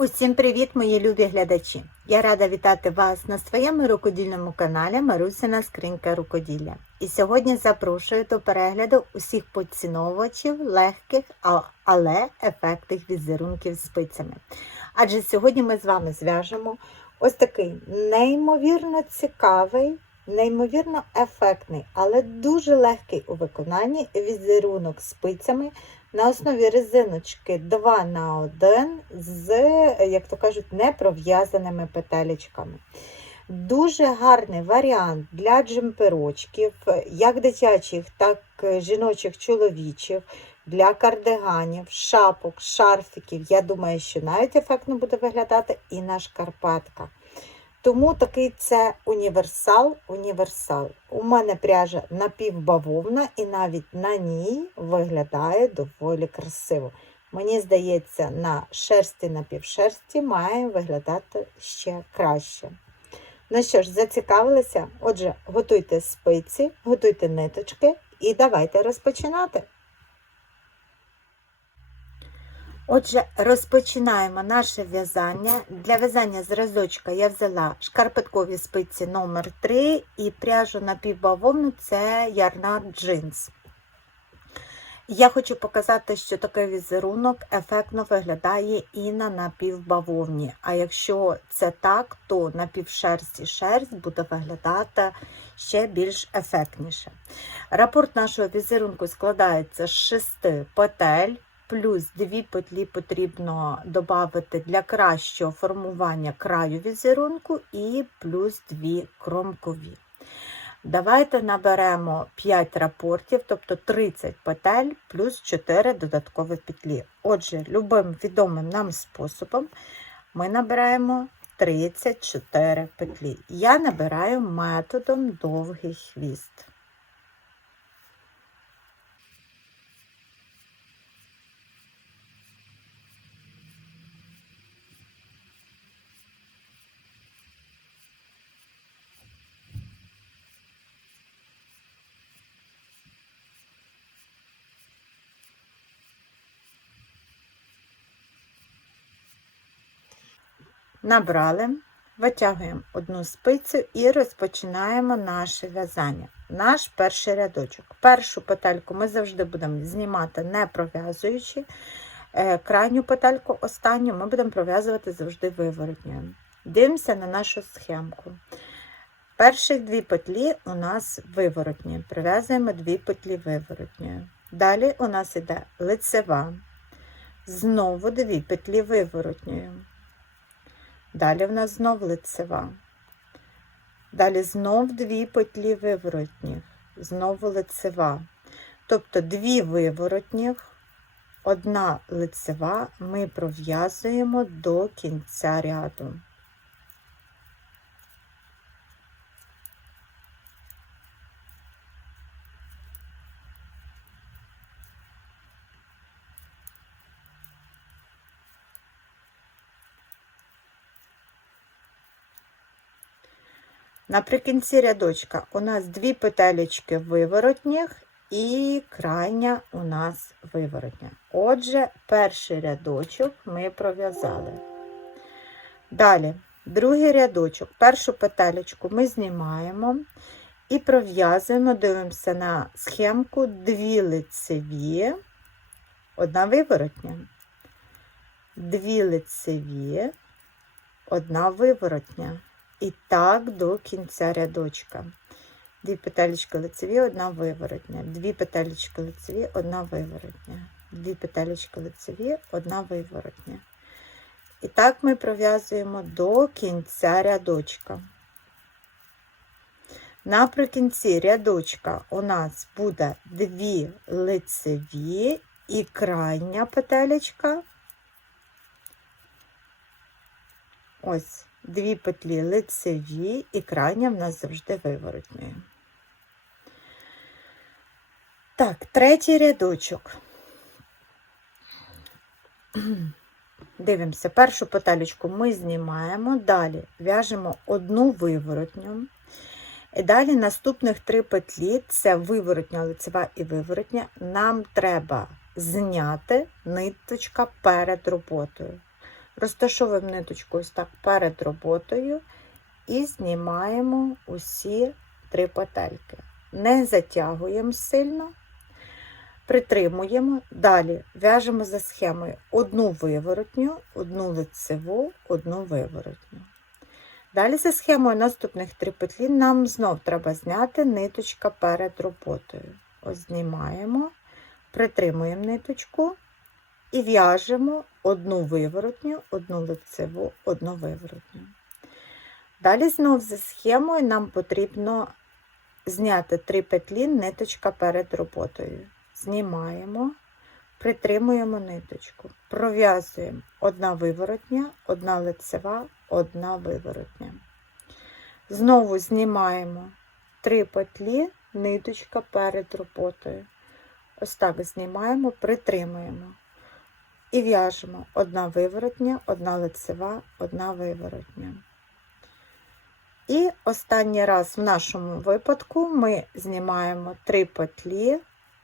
Усім привіт, мої любі глядачі! Я рада вітати вас на своєму рукодільному каналі Марусина Скринька Рукоділля. І сьогодні запрошую до перегляду усіх поціновувачів легких, але ефектних візерунків спицями. Адже сьогодні ми з вами зв'яжемо ось такий неймовірно цікавий, неймовірно ефектний, але дуже легкий у виконанні візерунок спицями на основі резиночки 2 на 1 з, як то кажуть, непров'язаними петелечками. Дуже гарний варіант для джемперочків, як дитячих, так і жіночих, чоловічих, для кардиганів, шапок, шарфіків. Я думаю, що навіть ефектно буде виглядати і на шкарпетках. Тому такий це універсал, універсал. У мене пряжа напівбавовна і навіть на ній виглядає доволі красиво. Мені здається, на шерсті напівшерсті має виглядати ще краще. Ну що ж, зацікавилися? Отже, готуйте спиці, готуйте ниточки і давайте розпочинати. Отже, розпочинаємо наше в'язання. Для в'язання зразочка я взяла шкарпеткові спиці номер 3 і пряжу напівбавовну це ярнар джинс. Я хочу показати, що такий візерунок ефектно виглядає і на напівбавовні. А якщо це так, то напівшерсть і шерсть буде виглядати ще більш ефектніше. Рапорт нашого візерунку складається з шести петель плюс дві петлі потрібно додати для кращого формування краю візерунку і плюс дві кромкові. Давайте наберемо 5 рапортів, тобто 30 петель плюс 4 додаткові петлі. Отже, любим відомим нам способом ми набираємо 34 петлі. Я набираю методом довгий хвіст. Набрали, витягуємо одну спицю і розпочинаємо наше в'язання. Наш перший рядочок. Першу петельку ми завжди будемо знімати не пров'язуючи. Е, Крайню петельку останню ми будемо пров'язувати завжди виворотньою. Дивимося на нашу схемку. Перших дві петлі у нас виворотні. Прив'язуємо дві петлі виворотньою. Далі у нас йде лицева. Знову дві петлі виворотньою. Далі в нас знов лицева. Далі знов дві петлі виворотніх, знову лицева. Тобто дві виворотніх, одна лицева ми пров'язуємо до кінця ряду. Наприкінці рядочка у нас дві петелечки виворотніх і крайня у нас виворотня. Отже, перший рядочок ми пров'язали. Далі, другий рядочок, першу петелечку ми знімаємо і пров'язуємо, дивимося на схемку дві лицеві, одна виворотня, дві лицеві, одна виворотня. І так до кінця рядочка. Дві петелечки лицеві, одна виворотня. Дві петелечки лицеві, одна виворотня. Дві петелечки лицеві, одна виворотня. І так ми пров'язуємо до кінця рядочка. Наприкінці рядочка у нас буде дві лицеві і крайня петелечка. Ось дві петлі лицеві і крайня в нас завжди виворотньою. Так, третій рядочок. Дивимося, першу петелечку ми знімаємо, далі в'яжемо одну виворотню. І далі наступних три петлі це виворотня, лицева і виворотня. Нам треба зняти ниточка перед роботою. Розташовуємо ниточку ось так перед роботою і знімаємо усі три петельки. Не затягуємо сильно, притримуємо. Далі в'яжемо за схемою одну виворотню, одну лицеву, одну виворотню. Далі за схемою наступних три петлі нам знов треба зняти ниточка перед роботою. Ось знімаємо, притримуємо ниточку і в'яжемо одну виворотню, одну лицеву, одну виворотню. Далі знов за схемою нам потрібно зняти три петлі ниточка перед роботою. Знімаємо, притримуємо ниточку, пров'язуємо одна виворотня, одна лицева, одна виворотня. Знову знімаємо три петлі, ниточка перед роботою. Ось так знімаємо, притримуємо. І в'яжемо одна виворотня, одна лицева, одна виворотня. І останній раз в нашому випадку ми знімаємо три петлі,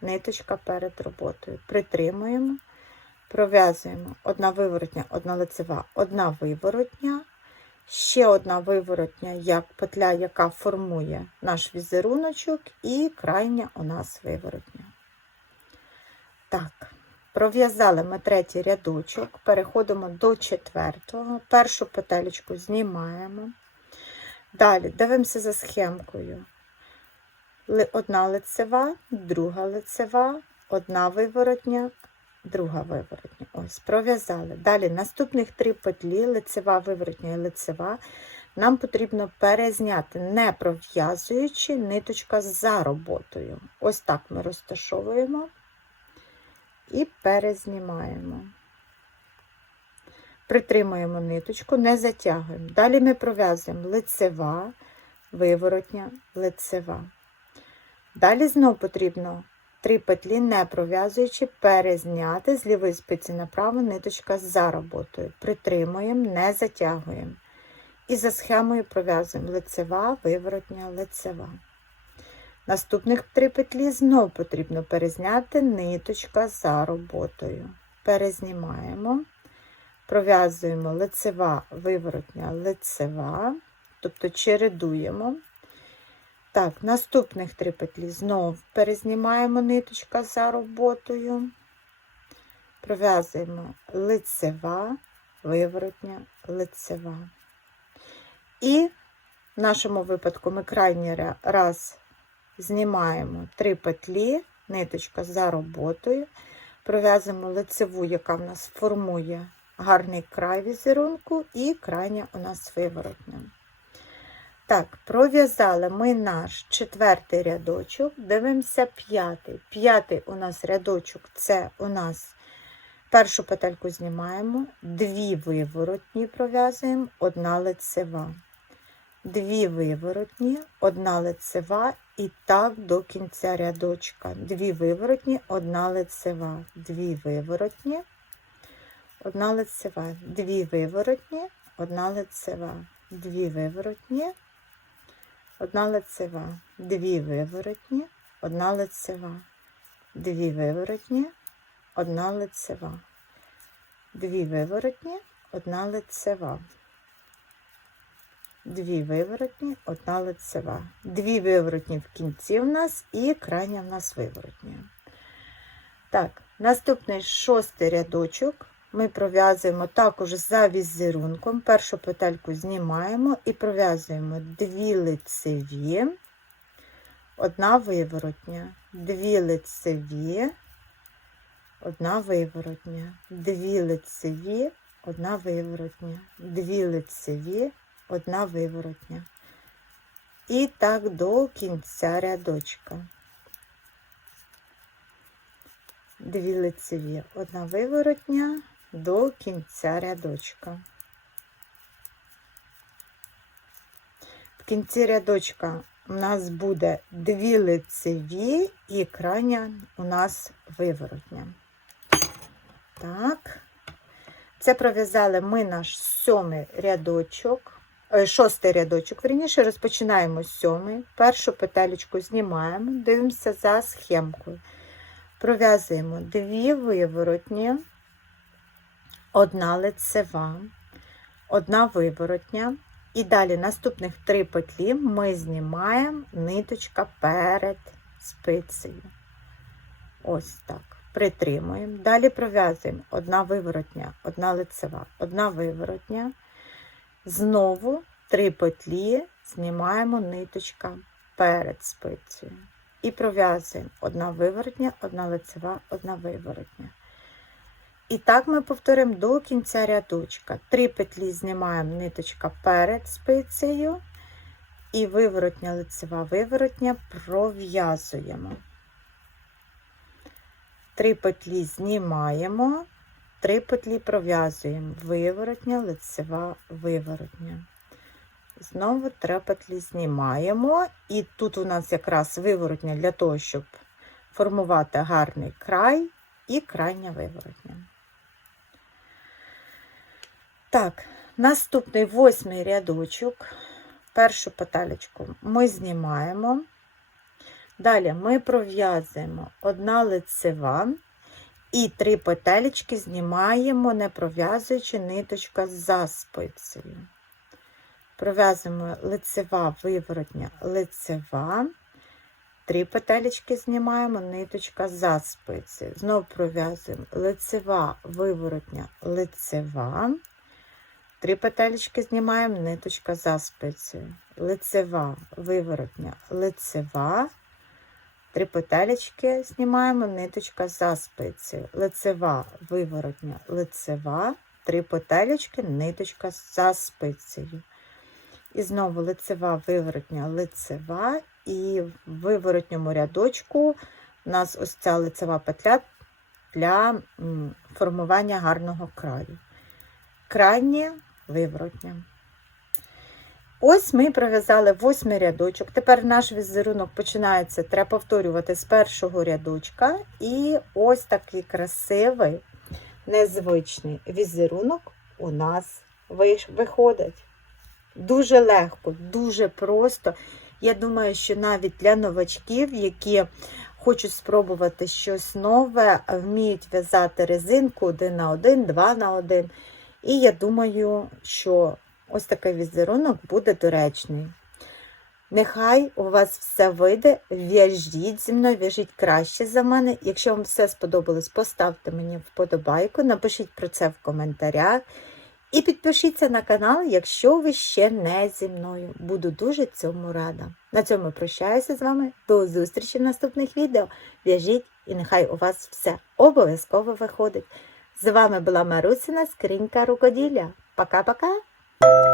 ниточка перед роботою. Притримуємо, пров'язуємо одна виворотня, одна лицева, одна виворотня, ще одна виворотня, як петля, яка формує наш візеруночок, і крайня у нас виворотня. Пров'язали ми третій рядочок, переходимо до четвертого. Першу петелечку знімаємо. Далі дивимося за схемкою. Одна лицева, друга лицева, одна виворотня, друга виворотня. Ось, пров'язали. Далі наступних три петлі, лицева, виворотня і лицева, нам потрібно перезняти, не пров'язуючи ниточка за роботою. Ось так ми розташовуємо і перезнімаємо. Притримуємо ниточку, не затягуємо. Далі ми пров'язуємо лицева, виворотня, лицева. Далі знову потрібно три петлі, не пров'язуючи, перезняти з лівої спиці направо ниточка за роботою. Притримуємо, не затягуємо. І за схемою пров'язуємо лицева, виворотня, лицева. Наступних три петлі знову потрібно перезняти ниточка за роботою. Перезнімаємо, пров'язуємо лицева, виворотня, лицева, тобто чередуємо. Так, наступних три петлі знову перезнімаємо ниточка за роботою, пров'язуємо лицева, виворотня, лицева. І в нашому випадку ми крайній раз знімаємо три петлі, ниточка за роботою, пров'язуємо лицеву, яка в нас формує гарний край візерунку, і крайня у нас виворотня. Так, пров'язали ми наш четвертий рядочок, дивимося п'ятий. П'ятий у нас рядочок це у нас першу петельку знімаємо, дві виворотні пров'язуємо, одна лицева. Дві виворотні, одна лицева і так до кінця рядочка. Дві виворотні, одна лицева, дві виворотні, одна лицева, дві виворотні, одна лицева, дві виворотні, одна лицева, дві виворотні, одна лицева, дві виворотні, одна лицева, дві виворотні, одна лицева. Дві виворотні, одна лицева. Дві виворотні в кінці в нас і крайня в нас виворотня. Так, наступний шостий рядочок. Ми пров'язуємо також за візерунком. Першу петельку знімаємо і пров'язуємо дві лицеві, одна виворотня, дві лицеві, одна виворотня, дві лицеві, одна виворотня, дві лицеві, одна виворотня. І так до кінця рядочка. Дві лицеві, одна виворотня до кінця рядочка. В кінці рядочка у нас буде дві лицеві і крайня у нас виворотня. Так, це пров'язали ми наш сьомий рядочок, шостий рядочок, верніше, розпочинаємо з сьомий. Першу петелечку знімаємо, дивимося за схемкою. Пров'язуємо дві виворотні, одна лицева, одна виворотня. І далі наступних три петлі ми знімаємо ниточка перед спицею. Ось так. Притримуємо. Далі пров'язуємо одна виворотня, одна лицева, одна виворотня. Знову три петлі знімаємо ниточка перед спицею. І пров'язуємо одна виворотня, одна лицева, одна виворотня. І так ми повторимо до кінця рядочка. Три петлі знімаємо ниточка перед спицею і виворотня лицева виворотня пров'язуємо. Три петлі знімаємо, три петлі пров'язуємо. Виворотня, лицева, виворотня. Знову три петлі знімаємо. І тут у нас якраз виворотня для того, щоб формувати гарний край і крайня виворотня. Так, наступний восьмий рядочок. Першу петелечку ми знімаємо. Далі ми пров'язуємо одна лицева і три петелечки знімаємо, не пров'язуючи ниточка за спицею. Пров'язуємо лицева, виворотня, лицева. Три петелечки знімаємо, ниточка за спицею. Знову пров'язуємо лицева, виворотня, лицева. Три петелечки знімаємо, ниточка за спицею. Лицева, виворотня, лицева. Три петелечки знімаємо, ниточка за спицею. Лицева, виворотня, лицева. Три петелечки, ниточка за спицею. І знову лицева, виворотня, лицева. І в виворотньому рядочку у нас ось ця лицева петля для формування гарного краю. Крайнє виворотня. Ось ми пров'язали восьмий рядочок. Тепер наш візерунок починається, треба повторювати з першого рядочка. І ось такий красивий, незвичний візерунок у нас виходить. Дуже легко, дуже просто. Я думаю, що навіть для новачків, які хочуть спробувати щось нове, вміють в'язати резинку один на один, два на один. І я думаю, що ось такий візерунок буде доречний. Нехай у вас все вийде, в'яжіть зі мною, в'яжіть краще за мене. Якщо вам все сподобалось, поставте мені вподобайку, напишіть про це в коментарях. І підпишіться на канал, якщо ви ще не зі мною. Буду дуже цьому рада. На цьому прощаюся з вами. До зустрічі в наступних відео. В'яжіть і нехай у вас все обов'язково виходить. З вами була Марусина Скринька Рукоділля. Пока-пока! Thank you